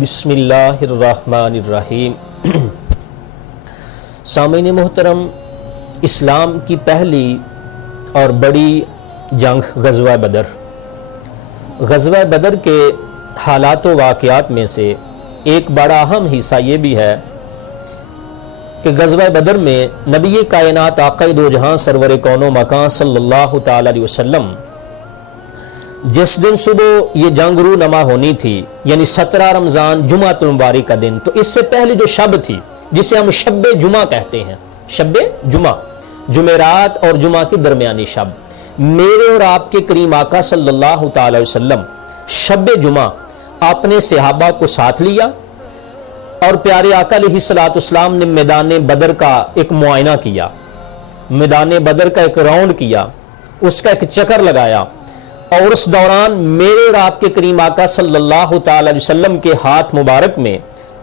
بسم اللہ الرحمن الرحیم۔ سامعین محترم، اسلام کی پہلی اور بڑی جنگ غزوہ بدر۔ غزوہ بدر کے حالات و واقعات میں سے ایک بڑا اہم حصہ یہ بھی ہے کہ غزوہ بدر میں نبی کائنات آقا دو جہاں سرور کون و مکان صلی اللہ تعالی علیہ وسلم جس دن صبح یہ جنگ رونما ہونی تھی، یعنی 17 رمضان جمعۃ المبارک کا دن، تو اس سے پہلے جو شب تھی جسے ہم شب جمعہ کہتے ہیں، شب جمعہ، جمعرات اور جمعہ کے درمیانی شب، میرے اور آپ کے کریم آقا صلی اللہ تعالی وسلم شب جمعہ اپنے صحابہ کو ساتھ لیا اور پیارے آقا علیہ الصلوۃ والسلام نے میدان بدر کا ایک معائنہ کیا، میدان بدر کا ایک راؤنڈ کیا، اس کا ایک چکر لگایا، اور اس دوران میرے اور آپ کے کریم آقا صلی اللہ تعالی وسلم کے ہاتھ مبارک میں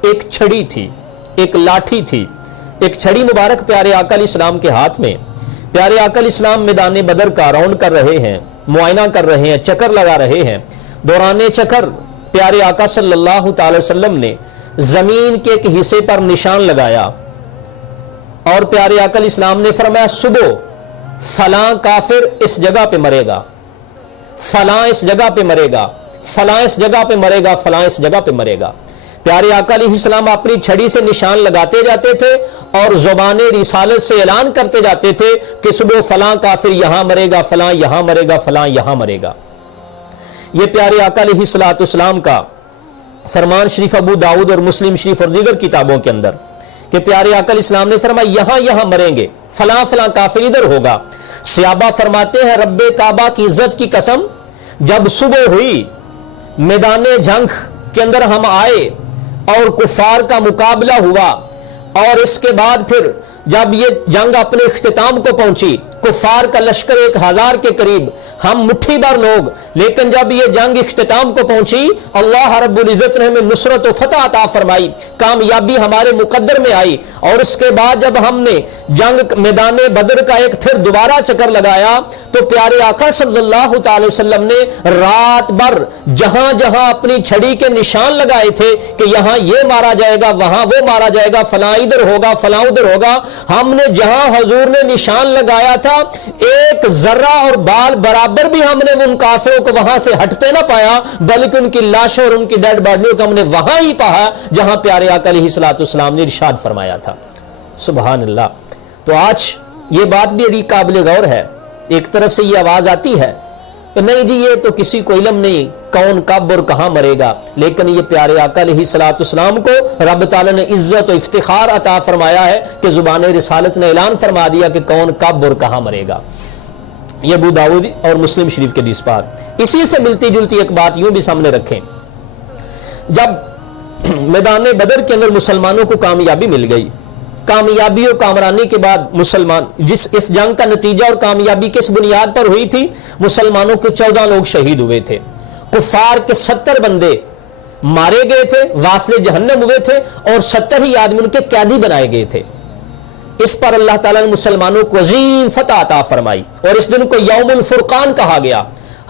ایک چھڑی تھی، ایک لاٹھی تھی، ایک چھڑی مبارک پیارے آقا علیہ السلام کے ہاتھ میں۔ پیارے آقا علیہ السلام میدان بدر کا راؤنڈ کر رہے ہیں، معائنہ کر رہے ہیں، چکر لگا رہے ہیں۔ دوران چکر پیارے آقا صلی اللہ تعالی وسلم نے زمین کے ایک حصے پر نشان لگایا اور پیارے آقا علیہ السلام نے فرمایا، صبح فلاں کافر اس جگہ پہ مرے گا، فلاں اس جگہ پہ مرے گا، فلاں اس جگہ پہ مرے گا، فلاں اس جگہ پہ مرے گا۔ پیارے آقا علیہ السلام اپنی چھڑی سے نشان لگاتے جاتے تھے اور زبان رسالت سے اعلان کرتے جاتے تھے کہ صبح فلاں کافر یہاں مرے گا، فلاں یہاں مرے گا، فلاں یہاں مرے گا۔ یہ پیارے آقا علیہ السلام کا فرمان شریف ابو داؤد اور مسلم شریف اور دیگر کتابوں کے اندر کہ پیارے آقا علیہ السلام نے فرمایا یہاں یہاں مریں گے، فلاں فلاں کافر ادھر ہوگا۔ صحابہ فرماتے ہیں رب کعبہ کی عزت کی قسم، جب صبح ہوئی میدان جنگ کے اندر ہم آئے اور کفار کا مقابلہ ہوا، اور اس کے بعد پھر جب یہ جنگ اپنے اختتام کو پہنچی، کفار کا لشکر 1000 کے قریب، ہم مٹھی بھر لوگ، لیکن جب یہ جنگ اختتام کو پہنچی اللہ رب العزت نے ہمیں نصرت و فتح عطا فرمائی، کامیابی ہمارے مقدر میں آئی۔ اور اس کے بعد جب ہم نے جنگ میدان بدر کا ایک پھر دوبارہ چکر لگایا تو پیارے آقا صلی اللہ تعالی وسلم نے رات بھر جہاں جہاں اپنی چھڑی کے نشان لگائے تھے کہ یہاں یہ مارا جائے گا، وہاں وہ مارا جائے گا، فلاں ادھر ہوگا، فلاں ادھر ہوگا، ہم نے جہاں حضور نے نشان لگایا تھا ایک ذرہ اور بال برابر بھی ہم نے ان کافروں کو وہاں سے ہٹتے نہ پایا، بلکہ ان کی لاشوں اور ان کی ڈیڈ باڈیوں کو ہم نے وہاں ہی پایا جہاں پیارے آقا علیہ الصلوۃ والسلام نے ارشاد فرمایا تھا۔ سبحان اللہ۔ تو آج یہ بات بھی بڑی قابل غور ہے، ایک طرف سے یہ آواز آتی ہے کہ نہیں جی یہ تو کسی کو علم نہیں کون کب اور کہاں مرے گا، لیکن یہ پیارے آقا علیہ الصلوۃ والسلام کو رب تعالی نے عزت و افتخار عطا فرمایا ہے کہ زبان رسالت نے اعلان فرما دیا کہ کون کب اور کہاں مرے گا۔ یہ ابو داؤد اور مسلم شریف کے حدیث پاک۔ اسی سے ملتی جلتی ایک بات یوں بھی سامنے رکھیں، جب میدان بدر کے اندر مسلمانوں کو کامیابی مل گئی، کامیابی اور کامرانی کے بعد مسلمان اس جنگ کا نتیجہ اور کامیابی کس بنیاد پر ہوئی تھی؟ مسلمانوں کے 14 لوگ شہید ہوئے تھے، کفار کے 70 بندے مارے گئے تھے، واصل جہنم ہوئے تھے، اور 70 ہی آدمی ان کے قیدی بنائے گئے تھے۔ اس پر اللہ تعالیٰ نے مسلمانوں کو عظیم فتح عطا فرمائی، اور اس دن کو یوم الفرقان کہا گیا،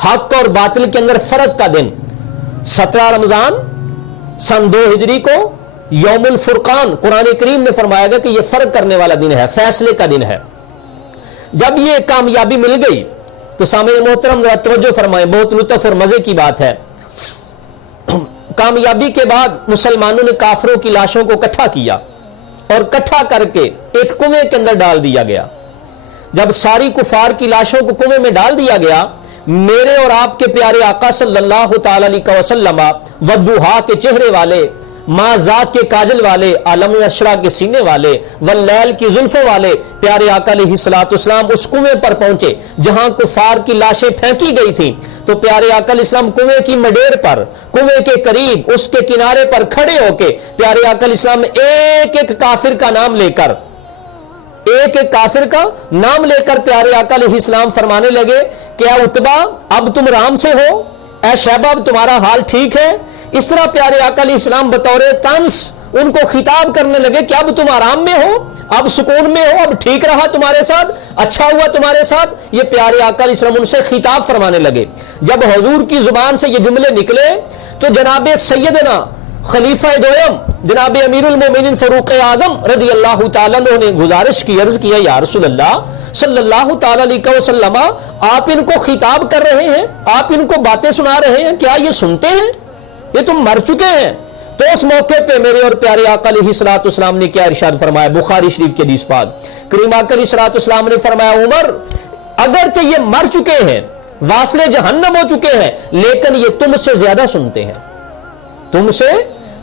حق اور باطل کے اندر فرق کا دن۔ 17 رمضان سن 2 ہجری کو یوم الفرقان قرآن کریم نے فرمایا گیا کہ یہ فرق کرنے والا دن ہے، فیصلے کا دن ہے۔ جب یہ کامیابی مل گئی تو سامعین محترم ذرا توجہ فرمائیں، بہت لطف اور مزے کی بات ہے۔ کامیابی کے بعد مسلمانوں نے کافروں کی لاشوں کو اکٹھا کیا اور اکٹھا کر کے ایک کنویں کے اندر ڈال دیا گیا۔ جب ساری کفار کی لاشوں کو کنویں میں ڈال دیا گیا، میرے اور آپ کے پیارے آقا صلی اللہ تعالی علیہ وسلم والضحیٰ کے چہرے والے، ما ذات کے کاجل والے، عالم اشرا کے سینے والے، واللیل کی زلفوں والے پیارے آقا علیہ الصلوۃ والسلام اس کنویں پر پہنچے جہاں کفار کی لاشیں پھینکی گئی تھیں۔ تو پیارے آقا علیہ السلام کنویں کی مڈیر پر، کنویں کے قریب اس کے کنارے پر کھڑے ہو کے پیارے آقا علیہ السلام ایک ایک کافر کا نام لے کر، ایک ایک کافر کا نام لے کر پیارے آقا علیہ السلام فرمانے لگے کہ اے عتبہ اب تم آرام سے ہو، اے شیبہ اب تمہارا حال ٹھیک ہے۔ اس طرح پیارے آقا علیہ السلام بطور طنز ان کو خطاب کرنے لگے کہ اب تم آرام میں ہو، اب سکون میں ہو، اب ٹھیک رہا تمہارے ساتھ، اچھا ہوا تمہارے ساتھ۔ یہ پیارے آقا علیہ السلام ان سے خطاب فرمانے لگے۔ جب حضور کی زبان سے یہ جملے نکلے تو جناب سیدنا خلیفہ دویم جناب امیر المومنین فاروق اعظم رضی اللہ تعالیٰ عنہ نے گزارش کی، عرض کیا یا رسول اللہ صلی اللہ تعالیٰ علیہ وسلم آپ ان کو خطاب کر رہے ہیں، آپ ان کو باتیں سنا رہے ہیں، کیا یہ سنتے ہیں؟ یہ تم مر چکے ہیں۔ تو اس موقع پہ میرے اور پیارے آقا علیہ الصلوۃ والسلام نے کیا ارشاد فرمایا؟ بخاری شریف کے حدیث پاک کریم آقا علیہ الصلوۃ والسلام نے فرمایا عمر اگرچہ یہ مر چکے ہیں، واصل جہنم ہو چکے ہیں، لیکن یہ تم سے زیادہ سنتے ہیں، تم سے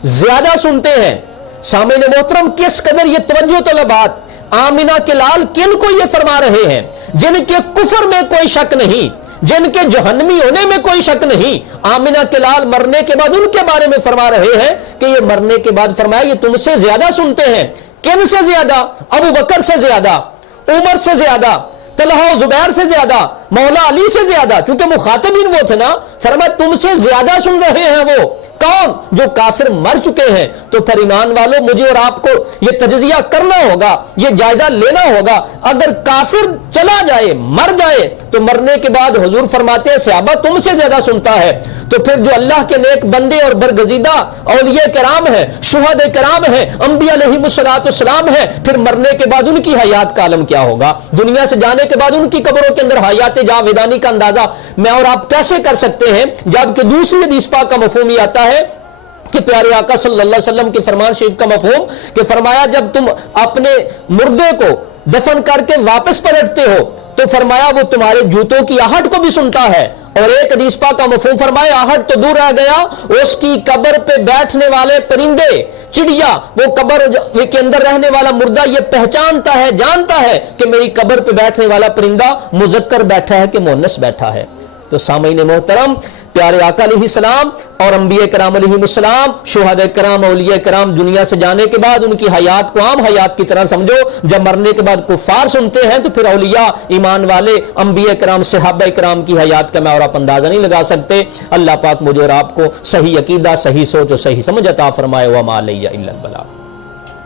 زیادہ سنتے ہیں۔ سامعین محترم کس قدر یہ توجہ طلبات آمنہ کے لال کن کو یہ فرما رہے ہیں جن کے کفر میں کوئی شک نہیں، جن کے جہنمی ہونے میں کوئی شک نہیں، آمنہ کے لال مرنے کے بعد ان کے بارے میں فرما رہے ہیں کہ یہ مرنے کے بعد فرمایا یہ تم سے زیادہ سنتے ہیں۔ کن سے زیادہ؟ ابو بکر سے زیادہ، عمر سے زیادہ، طلحہ و زبیر سے زیادہ، مولا علی سے زیادہ، کیونکہ مخاطبین وہ تھے نا۔ فرمایا تم سے زیادہ سن رہے ہیں وہ کون؟ جو کافر مر چکے ہیں۔ تو پھر ایمان والوں مجھے اور آپ کو یہ تجزیہ کرنا ہوگا، یہ جائزہ لینا ہوگا۔ اگر کافر چلا جائے، مر جائے، تو مرنے کے بعد حضور فرماتے ہیں صحابہ تم سے زیادہ سنتا ہے، تو پھر جو اللہ کے نیک بندے اور برگزیدہ اولیاء کرام ہیں، شہداء کرام ہیں، انبیاء علیہم الصلوۃ والسلام ہیں، پھر مرنے کے بعد ان کی حیات کا عالم کیا ہوگا؟ دنیا سے جانے کے بعد ان کی قبروں کے اندر حیات جاودانی کا اندازہ میں اور آپ کیسے کر سکتے ہیں؟ جبکہ دوسری حدیث پاک کا مفہوم یہ آتا ہے کہ پیارے آقا صلی اللہ علیہ وسلم کے فرمان شریف کا مفہوم کہ فرمایا جب تم اپنے مردے کو دفن کر کے واپس پلٹتے ہو تو فرمایا وہ تمہارے جوتوں کی آہٹ کو بھی سنتا ہے۔ اور ایک حدیث پاک کا مفہوم فرمایا آہٹ تو دور رہ گیا، اس کی قبر پہ بیٹھنے والے پرندے، چڑیا، وہ قبر کے اندر رہنے والا مردہ یہ پہچانتا ہے، جانتا ہے کہ میری قبر پہ بیٹھنے والا پرندہ مذکر بیٹھا ہے کہ مؤنث بیٹھا ہے۔ تو سامعین محترم پیارے آقا علیہ السلام اور انبیاء کرام علیہ السلام، شہداء کرام، اولیاء کرام دنیا سے جانے کے بعد ان کی حیات کو عام حیات کی طرح سمجھو۔ جب مرنے کے بعد کفار سنتے ہیں تو پھر اولیاء، ایمان والے، انبیاء کرام، صحابہ کرام کی حیات کا میں اور آپ اندازہ نہیں لگا سکتے۔ اللہ پاک مجھے اور آپ کو صحیح عقیدہ، صحیح سوچ اور صحیح سمجھ عطا فرمائے۔ وما علیہ الا البلاغ۔